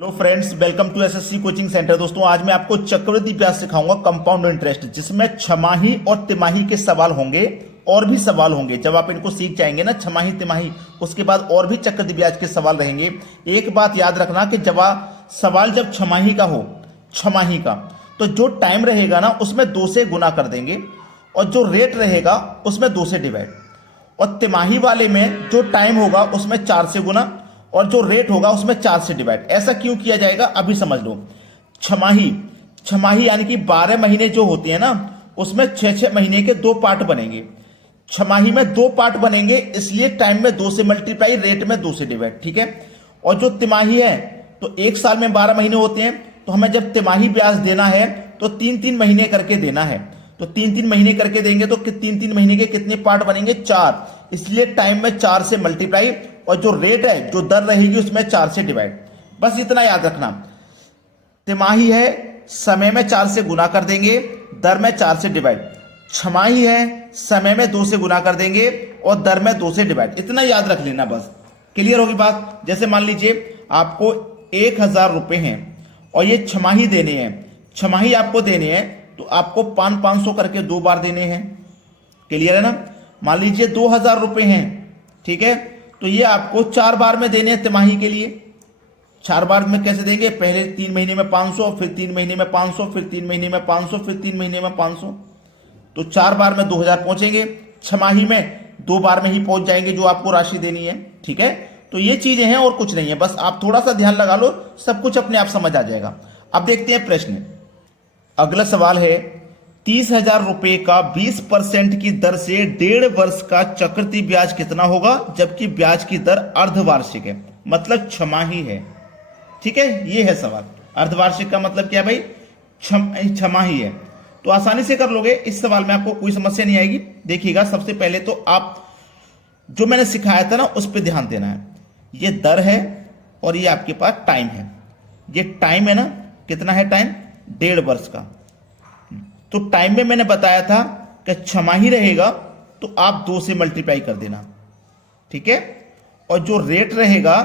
Hello friends, welcome to SSC coaching centre. दोस्तों, आज मैं आपको चक्रवृद्धि ब्याज सिखाऊंगा, कंपाउंड इंटरेस्ट, जिसमें छमाही और तिमाही के सवाल होंगे और भी सवाल होंगे। जब आप इनको सीख जाएंगे ना, छमाही तिमाही, उसके बाद और भी चक्रवृद्धि ब्याज के सवाल रहेंगे। एक बात याद रखना कि सवाल जब छमाही का हो, छमाही का, तो जो टाइम रहेगा ना उसमें 2 से गुना कर देंगे और जो रेट रहेगा उसमें 2 से डिवाइड, और तिमाही वाले में जो टाइम होगा उसमें 4 से गुना और जो रेट होगा उसमें 4 से डिवाइड। ऐसा क्यों किया जाएगा अभी समझ लो। छमाही छमाही यानी कि 12 महीने जो होते हैं ना, उसमें 6-6 महीने के 2 पार्ट बनेंगे। छमाही में 2 पार्ट बनेंगे, इसलिए टाइम में 2 से मल्टीप्लाई, रेट में 2 से डिवाइड। ठीक है। और जो तिमाही है, तो एक साल में 12 महीने होते हैं, तो हमें जब तिमाही ब्याज देना है तो 3-3 महीने करके देना है। तो 3-3 महीने करके देंगे तो 3-3 महीने के कितने पार्ट बनेंगे? 4। इसलिए टाइम में 4 से मल्टीप्लाई और जो रेट है, जो दर रहेगी, उसमें 4 से डिवाइड। बस इतना याद रखना। तिमाही है, समय में 4 से गुना कर देंगे, दर में 4 से डिवाइड। छमाही है, समय में 2 से गुना कर देंगे और दर में 2 से डिवाइड। इतना याद रख लेना, बस। क्लियर होगी बात? जैसे मान लीजिए आपको 1000 रुपए हैं और ये छमाही देने हैं, छमाही आपको देने हैं, तो आपको 500 करके 2 बार देने हैं। क्लियर है ना? मान लीजिए 2000 रुपए हैं, ठीक है, तो ये आपको 4 बार में देने हैं तिमाही के लिए। 4 बार में कैसे देंगे? पहले 3 महीने में 500, फिर 3 महीने में 500, फिर 3 महीने में 500, फिर 3 महीने में 500, तो 4 बार में 2000 पहुंचेंगे। छमाही में 2 बार में ही पहुंच जाएंगे जो आपको राशि देनी है। ठीक है, तो ये चीजें हैं और कुछ नहीं है, बस आप थोड़ा सा ध्यान लगा लो, सब कुछ अपने आप समझ आ जाएगा। अब देखते हैं प्रश्न। अगला सवाल है, 30,000 रुपए का 20% की दर से 1.5 वर्ष का चक्रवृद्धि ब्याज कितना होगा, जबकि ब्याज की दर अर्धवार्षिक है, मतलब छमाही है। ठीक है, ये है सवाल। अर्धवार्षिक का मतलब क्या है भाई? छमाही है। तो आसानी से कर लोगे इस सवाल में, आपको कोई समस्या नहीं आएगी। देखिएगा, सबसे पहले तो आप जो मैंने सिखाया था ना उस पर ध्यान देना है। ये दर है और ये आपके पास टाइम है। ये टाइम है ना, कितना है टाइम? 1.5 वर्ष का। तो टाइम में मैंने बताया था कि छमाही रहेगा तो आप 2 से मल्टीप्लाई कर देना। ठीक है, और जो रेट रहेगा,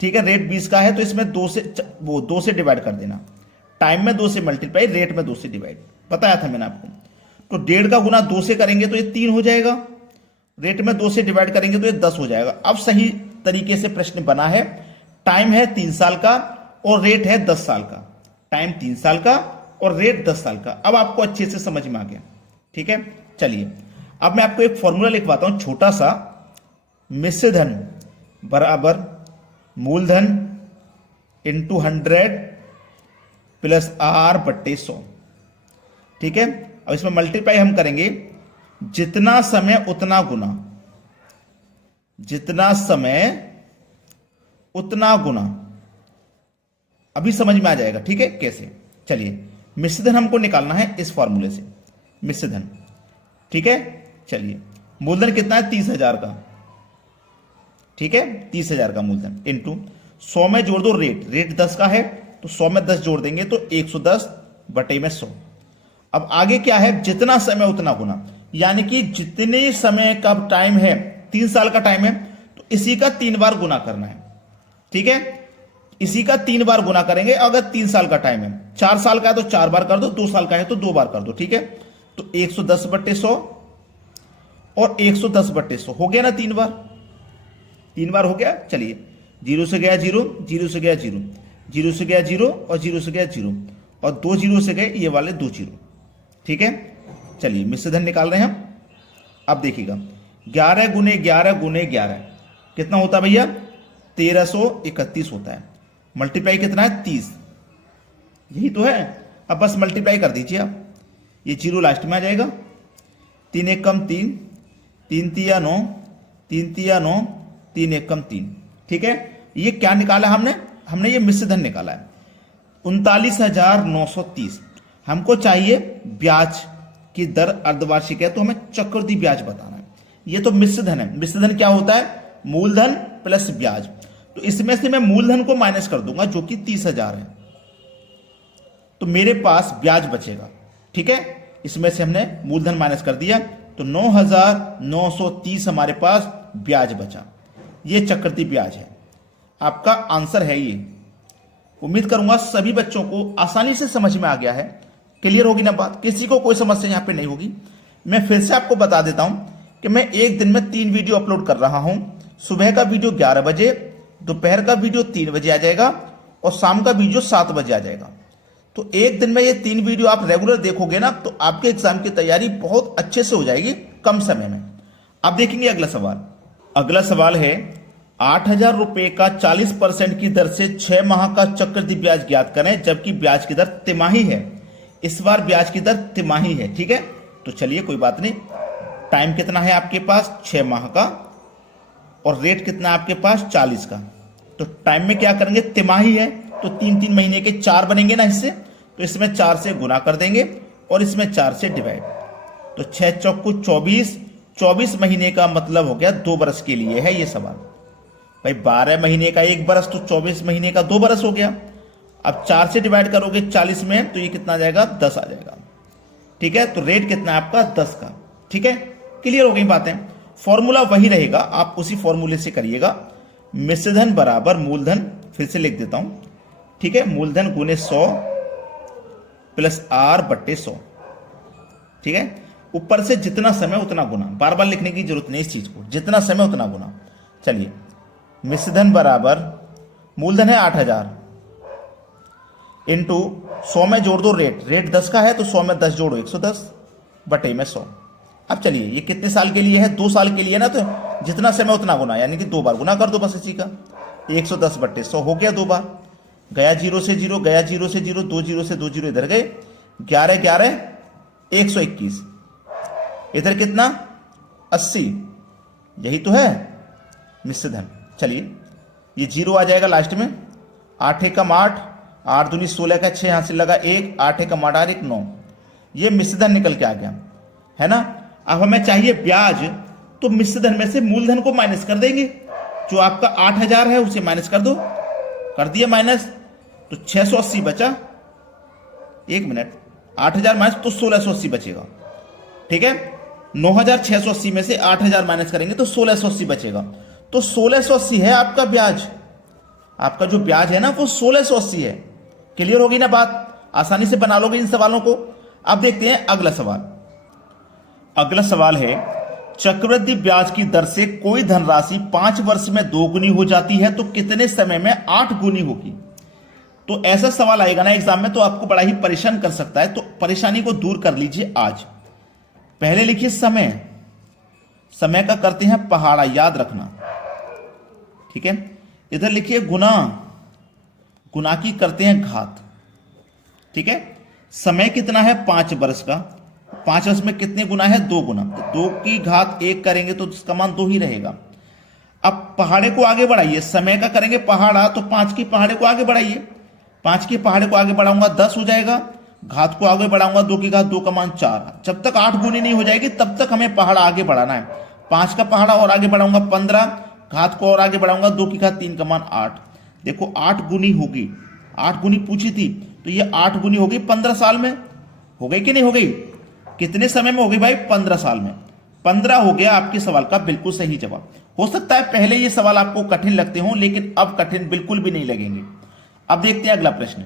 ठीक है, रेट 20 का है तो इसमें 2 से डिवाइड कर देना। टाइम में 2 से मल्टीप्लाई, रेट में 2 से डिवाइड, बताया था मैंने आपको। तो 1.5 का गुना 2 से करेंगे तो ये 3 हो जाएगा, रेट में 2 से डिवाइड करेंगे तो ये 10 हो जाएगा। अब सही तरीके से प्रश्न बना है। टाइम है 3 साल का और रेट है 10 साल का। टाइम 3 साल का और रेट 10 साल का। अब आपको अच्छे से समझ में आ गया। ठीक है, चलिए अब मैं आपको एक फॉर्मूला लिखवाता हूं छोटा सा। मिश्र धन बराबर मूलधन इंटू 100 प्लस R/100। ठीक है, अब इसमें मल्टीप्लाई हम करेंगे, जितना समय उतना गुना, जितना समय उतना गुना। अभी समझ में आ जाएगा। ठीक है, कैसे? चलिए, मिश्रधन हमको निकालना है इस फॉर्मूले से, मिश्रधन। ठीक है, चलिए, मूलधन कितना है? 30,000 का। ठीक है, 30,000 का मूलधन इंटू 100 में जोड़ दो रेट, रेट 10 का है तो 100 में 10 जोड़ देंगे तो 110 बटे में 100। अब आगे क्या है? जितना समय उतना गुना, यानी कि जितने समय का टाइम है, 3 साल का टाइम है, तो इसी का 3 बार गुना करना है। ठीक है, इसी का 3 बार गुना करेंगे। अगर 3 साल का टाइम है, 4 साल का है तो 4 बार कर दो, 2 साल का है तो 2 बार कर दो। ठीक है, तो 110 बटे 100 और 110 बटे 100 हो गया ना? 3 बार, 3 बार हो गया। चलिए, 0 से गया 0, 0 से गया 0, 0 से गया 0 और 0 से गया 0 और 2 0 से गए ये वाले 2 0। ठीक है, चलिए मिश्रधन निकाल रहे हैं हम। अब देखिएगा, 11 गुने 11 गुने 11 कितना होता है भैया? 1331 होता है। मल्टीप्लाई कितना है? 30। यही तो है। अब बस मल्टीप्लाई कर दीजिए आप, ये 0 लास्ट में आ जाएगा। 3 1 कम 3, 3 3 9, 3 3 9, 3 1 कम 3। ठीक है, ये क्या निकाला हमने ये मिश्रधन निकाला है 39,930। हमको चाहिए ब्याज की दर अर्धवार्षिक है, तो हमें चक्रवृद्धि ब्याज बताना है। ये तो मिश्रधन है। मिश्रधन क्या होता है? मूलधन प्लस ब्याज। तो इसमें से मैं मूलधन को माइनस कर दूंगा जो कि 30,000 है, तो मेरे पास ब्याज बचेगा। ठीक है, इसमें से हमने मूलधन माइनस कर दिया तो 9,930 हमारे पास ब्याज बचा। ये चक्रवृद्धि ब्याज है। आपका आंसर है ये। उम्मीद करूंगा सभी बच्चों को आसानी से समझ में आ गया है। क्लियर होगी ना बात, किसी को कोई समस्या यहाँ पे नहीं होगी। मैं फिर से आपको बता देता हूं कि मैं एक दिन में 3 वीडियो अपलोड कर रहा हूं। सुबह का वीडियो 11 बजे, दोपहर का वीडियो 3 बजे आ जाएगा और शाम का वीडियो 7 बजे आ जाएगा। तो एक दिन में ये 3 वीडियो आप रेगुलर देखोगे ना तो आपके एग्जाम की तैयारी बहुत अच्छे से हो जाएगी कम समय में। अब देखेंगे अगला सवाल। अगला सवाल है 8,000 रुपए का 40% की दर से 6 माह का चक्रवृद्धि ब्याज ज्ञात करें, जबकि ब्याज की दर तिमाही है। इस बार ब्याज की दर तिमाही है, ठीक है। तो चलिए कोई बात नहीं। टाइम कितना है आपके पास? 6 माह का, और रेट कितना है आपके पास? 40 का। तो टाइम में क्या करेंगे? तिमाही है तो 3-3 महीने के 4 बनेंगे ना हिस्से, तो इसमें 4 से गुना कर देंगे और इसमें 4 से डिवाइड। तो 6 चौको 24, 24 महीने का मतलब हो गया 2 बरस के लिए है ये सवाल। भाई 12 महीने का 1 बरस, तो 24 महीने का 2 बरस हो गया। अब 4 से डिवाइड करोगे 40 में तो ये कितना आ जाएगा? 10 आ जाएगा, ठीक है। तो रेट कितना है आपका? 10 का, ठीक है। क्लियर हो गई बातें। फॉर्मूला वही रहेगा, आप उसी फॉर्मूले से करिएगा। मिश्रधन बराबर मूलधन, फिर से लिख देता हूं, ठीक है। मूलधन गुने 100 प्लस आर बट्टे 100, ठीक है। ऊपर से जितना समय उतना गुना, बार बार लिखने की जरूरत नहीं इस चीज को, जितना समय उतना गुना। चलिए, मिश्रधन बराबर मूलधन है 8,000 इंटू 100 में जोड़ दो रेट 10 का है तो 100 में 10 जोड़ो 110 बटे में 100। अब चलिए, ये कितने साल के लिए है? 2 साल के लिए ना, तो जितना समय उतना गुना, यानी कि 2 बार गुना कर दो बस इसी का। 110 बट्टे 100 हो गया 2 बार। गया 0 से 0, गया 0 से 0, 2 0 से 2 0 इधर गए, 11 11 121, इधर कितना? 80। यही तो है मिश्रधन। चलिए, ये 0 आ जाएगा लास्ट में। 8 एकम 8, 8 दूनी 16 का 6, यहां से लगा 1, 8 एकम 8 1 9। ये मिश्रधन निकल के आ गया, है ना। अब हमें चाहिए ब्याज, तो मिश्रधन में से मूलधन को माइनस कर देंगे। जो आपका 8,000 है उसे माइनस कर दो, कर दिया माइनस, तो 680 बचा। 1 मिनट, 8,000 माइनस तो 1680 बचेगा, ठीक है। 9,680 में से 8,000 माइनस करेंगे तो 1680 बचेगा। तो 1680 है आपका ब्याज। आपका जो ब्याज है ना वो 1680 है। क्लियर होगी ना बात? आसानी से बना लोगे इन सवालों को। अब देखते हैं अगला सवाल। अगला सवाल है चक्रवृद्धि ब्याज की दर से कोई धनराशि 5 वर्ष में 2 गुनी हो जाती है तो कितने समय में 8 गुनी होगी? तो ऐसा सवाल आएगा ना एग्जाम में तो आपको बड़ा ही परेशान कर सकता है। तो परेशानी को दूर कर लीजिए आज। पहले लिखिए समय, समय का करते हैं पहाड़ा, याद रखना, ठीक है। इधर लिखिए गुना, गुना की करते हैं घात, ठीक है। समय कितना है? 5 वर्ष का। 5 वर्ष में कितने गुना है? 2 गुना। तो 2 की घात 1 करेंगे तो इसका मान 2 ही रहेगा। अब पहाड़े को आगे बढ़ाइए, समय का करेंगे पहाड़ा तो 5 की पहाड़े को आगे बढ़ाइए। 5 की पहाड़े को आगे बढ़ाऊंगा 10 हो जाएगा, घात को आगे बढ़ाऊंगा 2 की घात 2 का मान 4। जब तक 8 गुनी नहीं हो जाएगी तब तक हमें पहाड़ा आगे बढ़ाना है। 5 का पहाड़ा और आगे बढ़ाऊंगा 15, घात को और आगे बढ़ाऊंगा 2 की घात 3 का मान 8। देखो 8 गुनी होगी, 8 गुनी पूछी थी तो ये 8 गुनी होगी 15 साल में। हो गई कि नहीं हो गई? कितने समय में होगी भाई? 15 साल में। 15 हो गया आपके सवाल का बिल्कुल सही जवाब। हो सकता है पहले ये सवाल आपको कठिन लगते हो, लेकिन अब कठिन बिल्कुल भी नहीं लगेंगे। अब देखते हैं अगला प्रश्न।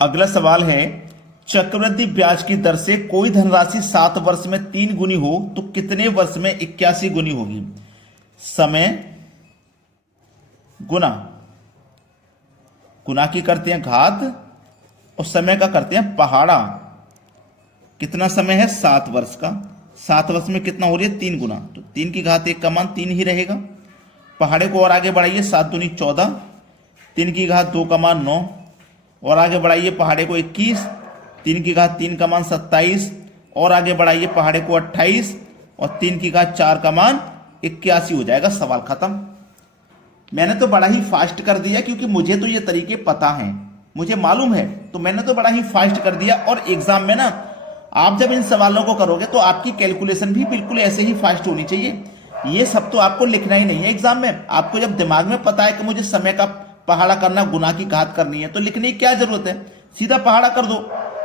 अगला सवाल है चक्रवृद्धि ब्याज की दर से कोई धनराशि 7 वर्ष में 3 गुनी हो तो कितने वर्ष में 81 गुनी होगी? समय गुना, गुना की करते हैं घात और समय का करते हैं पहाड़ा। कितना समय है? 7 वर्ष का। 7 वर्ष में कितना हो रही है? 3 गुना, तो 3 की घात 1 का मान 3 ही रहेगा। पहाड़े को और आगे बढ़ाइए, 7 दूनी 14, 3 की घात 2 का मान 9, और आगे बढ़ाइए पहाड़े को 21, 3 की घात 3 का मान 27, और आगे बढ़ाइए पहाड़े को 28 और 3 की घात 4 का मान 81 हो जाएगा। सवाल खत्म। मैंने तो बड़ा ही फास्ट कर दिया क्योंकि मुझे तो ये तरीके पता हैं, मुझे मालूम है, तो मैंने तो बड़ा ही फास्ट कर दिया। और एग्जाम में ना आप जब इन सवालों को करोगे तो आपकी कैलकुलेशन भी बिल्कुल ऐसे ही फास्ट होनी चाहिए। ये सब तो आपको लिखना ही नहीं है एग्जाम में। आपको जब दिमाग में पता है कि मुझे समय का पहाड़ा करना, गुना की घात करनी है, तो लिखने की क्या जरूरत है? सीधा पहाड़ा कर दो,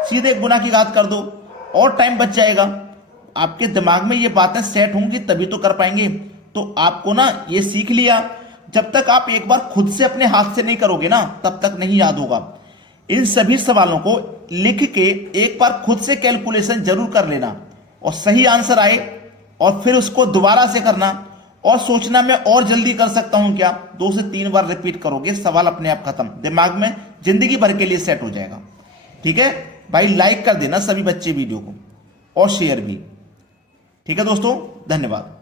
सीधे गुना की घात कर दो और टाइम बच जाएगा। आपके दिमाग में ये बातें सेट होंगी तभी तो कर पाएंगे। तो आपको ना ये सीख लिया। जब तक आप एक बार खुद से अपने हाथ से नहीं करोगे ना, तब तक नहीं याद होगा। इन सभी सवालों को लिख के एक बार खुद से कैलकुलेशन जरूर कर लेना, और सही आंसर आए और फिर उसको दोबारा से करना और सोचना मैं और जल्दी कर सकता हूं क्या। 2 से 3 बार रिपीट करोगे, सवाल अपने आप खत्म, दिमाग में जिंदगी भर के लिए सेट हो जाएगा। ठीक है भाई, लाइक कर देना सभी बच्चे वीडियो को और शेयर भी। ठीक है दोस्तों, धन्यवाद।